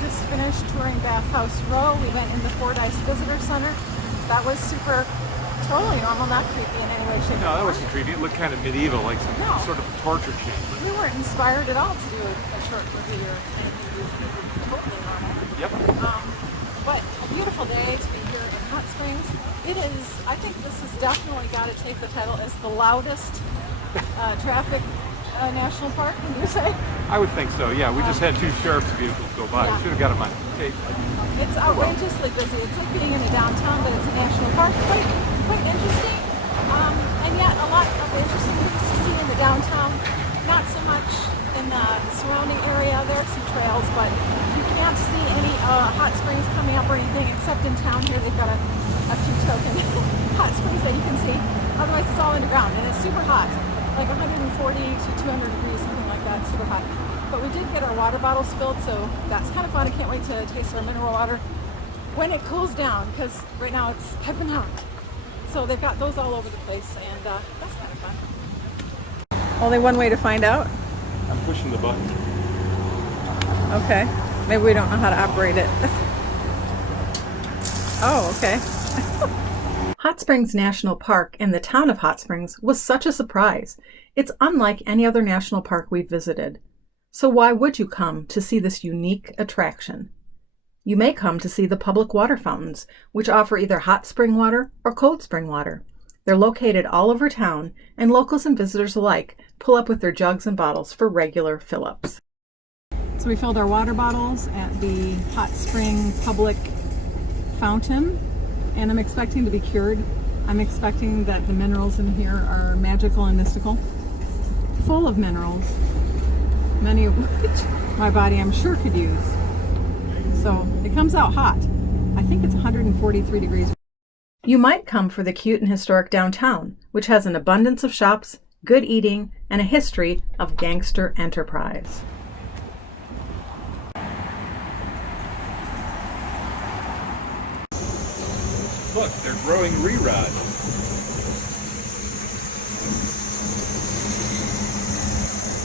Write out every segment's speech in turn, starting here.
just finished touring Bathhouse Row. We went in the Fordyce Visitor Center. That was super, totally normal, not creepy in any way, shape, or form. No, that wasn't creepy. It looked kind of medieval, like some sort of torture chamber. We weren't inspired at all to do a short movie or anything. It was totally normal. Yep. But a beautiful day to be here in Hot Springs. It is, I think this has definitely got to take the title as the loudest traffic national park, can you say? I would think so, yeah. We just had two sheriff's vehicles go by. Yeah. Should have got them on tape. It's outrageously busy. It's like being in a downtown, but it's a national park. Quite interesting. And yet a lot of interesting things to see in the downtown. Not so much in the surrounding area. There are some trails, but you can't see any hot springs coming up or anything except in town here. They've got a few token hot springs that you can see. Otherwise it's all underground and it's super hot. Like 140 to 200 degrees, something like that, super hot. But we did get our water bottles filled, so that's kind of fun. I can't wait to taste our mineral water when it cools down, because right now it's piping hot. So they've got those all over the place, and that's kind of fun. Only one way to find out? I'm pushing the button. Okay. Maybe we don't know how to operate it. Oh, okay. Hot Springs National Park in the town of Hot Springs was such a surprise. It's unlike any other national park we've visited. So why would you come to see this unique attraction? You may come to see the public water fountains, which offer either hot spring water or cold spring water. They're located all over town, and locals and visitors alike pull up with their jugs and bottles for regular fill-ups. So we filled our water bottles at the Hot Spring Public Fountain. And I'm expecting to be cured. I'm expecting that the minerals in here are magical and mystical. Full of minerals, many of which my body I'm sure could use. So it comes out hot. I think it's 143 degrees. You might come for the cute and historic downtown, which has an abundance of shops, good eating, and a history of gangster enterprise. Look, they're growing rerod.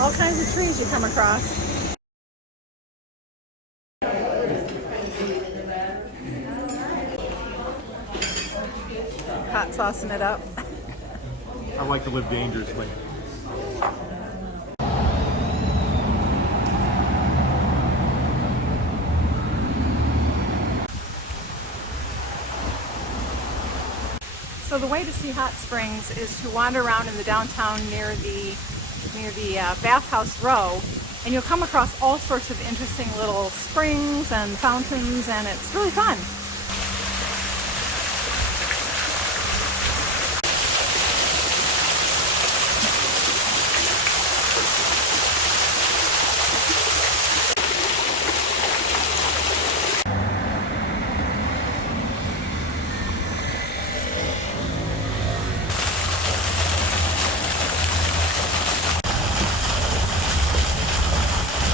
All kinds of trees you come across. Hot saucing it up. I like to live dangerously. So the way to see Hot Springs is to wander around in the downtown near the Bathhouse Row, and you'll come across all sorts of interesting little springs and fountains, and it's really fun.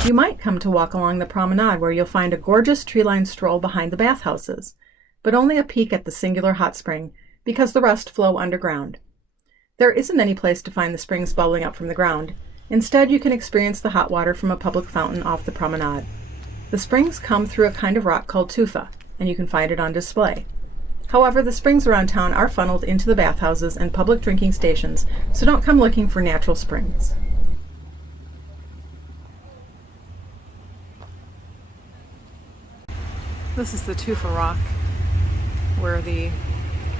You might come to walk along the promenade, where you'll find a gorgeous tree-lined stroll behind the bathhouses, but only a peek at the singular hot spring, because the rest flow underground. There isn't any place to find the springs bubbling up from the ground. Instead, you can experience the hot water from a public fountain off the promenade. The springs come through a kind of rock called tufa, and you can find it on display. However, the springs around town are funneled into the bathhouses and public drinking stations, so don't come looking for natural springs. This is the tufa rock where the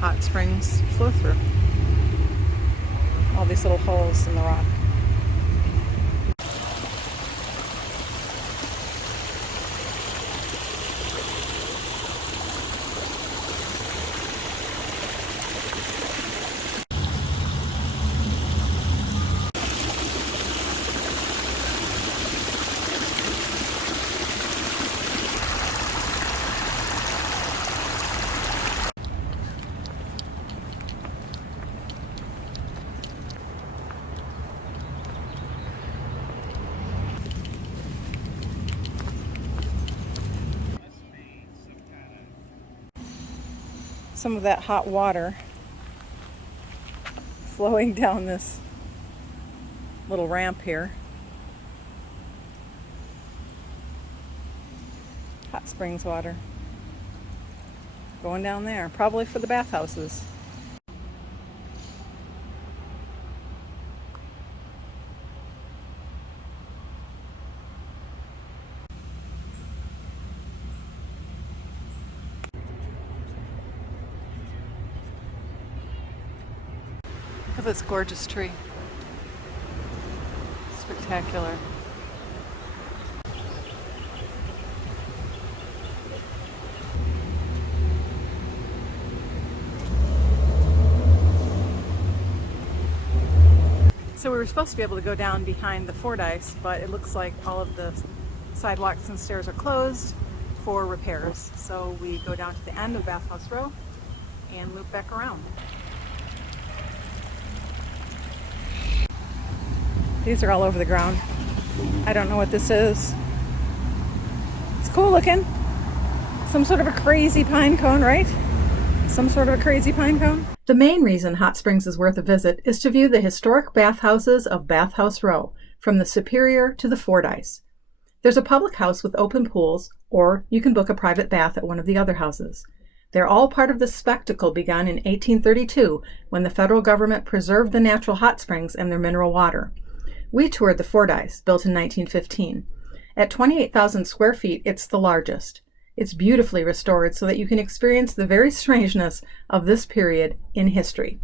hot springs flow through. All these little holes in the rock. Some of that hot water flowing down this little ramp here. hot springs water. Going down there, probably for the bathhouses. Look at this gorgeous tree. Spectacular. So we were supposed to be able to go down behind the Fordyce, but it looks like all of the sidewalks and stairs are closed for repairs. So we go down to the end of Bathhouse Row and loop back around. These are all over the ground. I don't know what this is. It's cool looking. Some sort of a crazy pine cone, right? Some sort of a crazy pine cone. The main reason Hot Springs is worth a visit is to view the historic bathhouses of Bathhouse Row, from the Superior to the Fordyce. There's a public house with open pools, or you can book a private bath at one of the other houses. They're all part of the spectacle begun in 1832 when the federal government preserved the natural hot springs and their mineral water. We toured the Fordyce, built in 1915. At 28,000 square feet, it's the largest. It's beautifully restored so that you can experience the very strangeness of this period in history.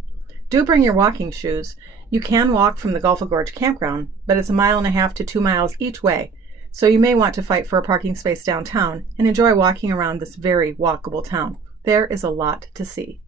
Do bring your walking shoes. You can walk from the Gulf of Gorge campground, but it's 1.5 miles to 2 miles each way, so you may want to fight for a parking space downtown and enjoy walking around this very walkable town. There is a lot to see.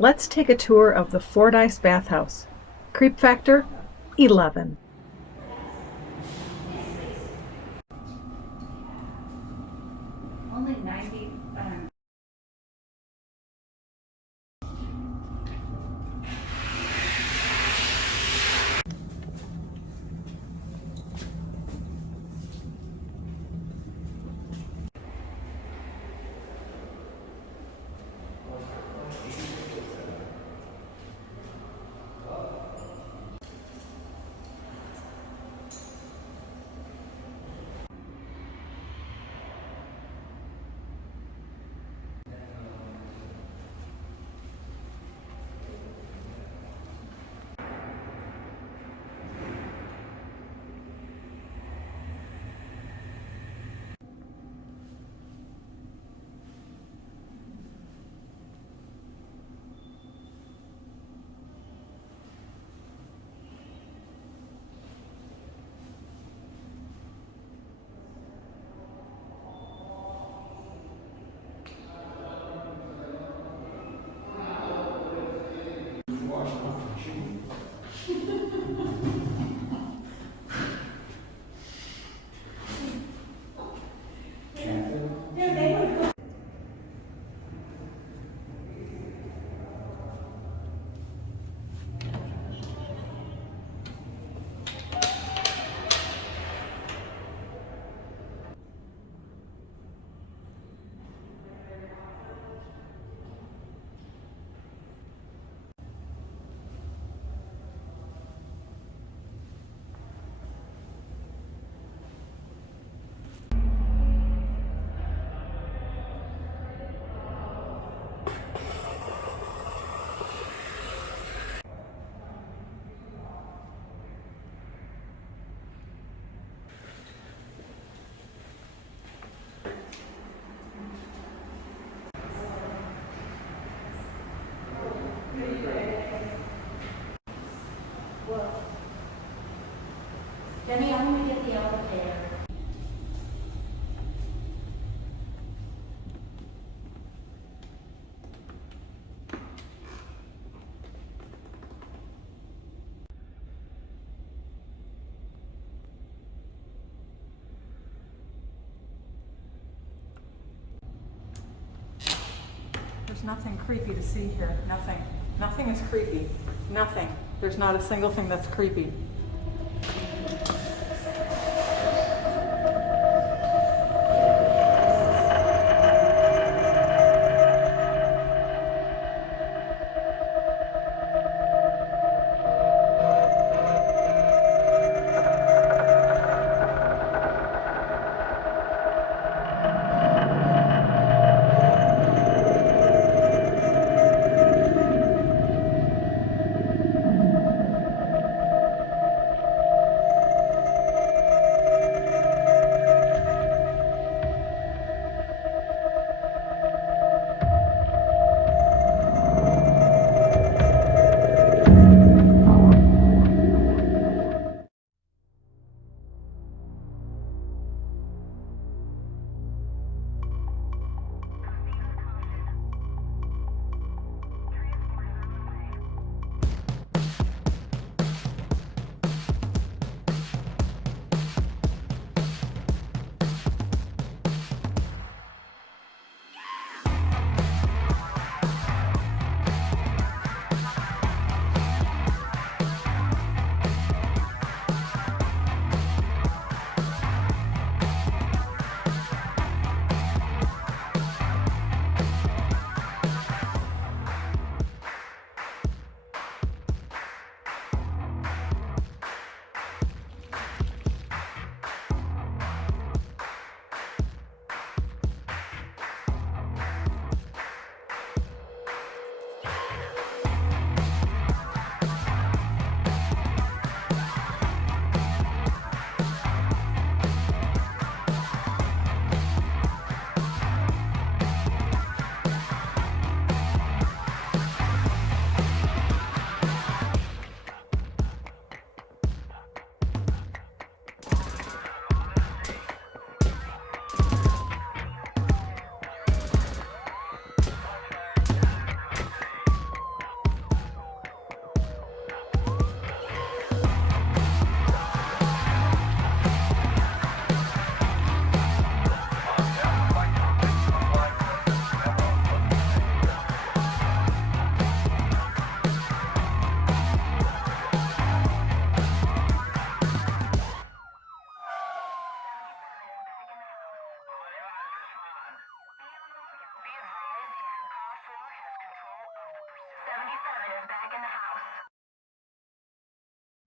Let's take a tour of the Fordyce Bathhouse. Creep factor, 11. Only 90. Jenny, I'm gonna get the elevator. There's nothing creepy to see here. Nothing. Nothing is creepy. Nothing. There's not a single thing that's creepy.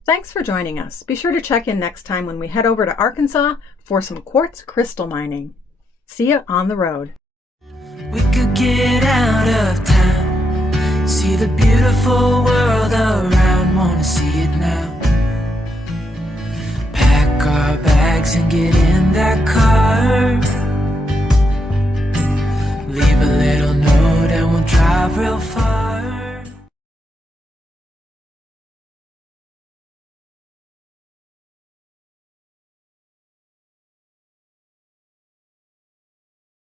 Thanks for joining us. Be sure to check in next time when we head over to Arkansas for some quartz crystal mining. See ya on the road. We could get out of town, see the beautiful world around, wanna see it now. Pack our bags and get in that car, leave a little note and we'll drive real far.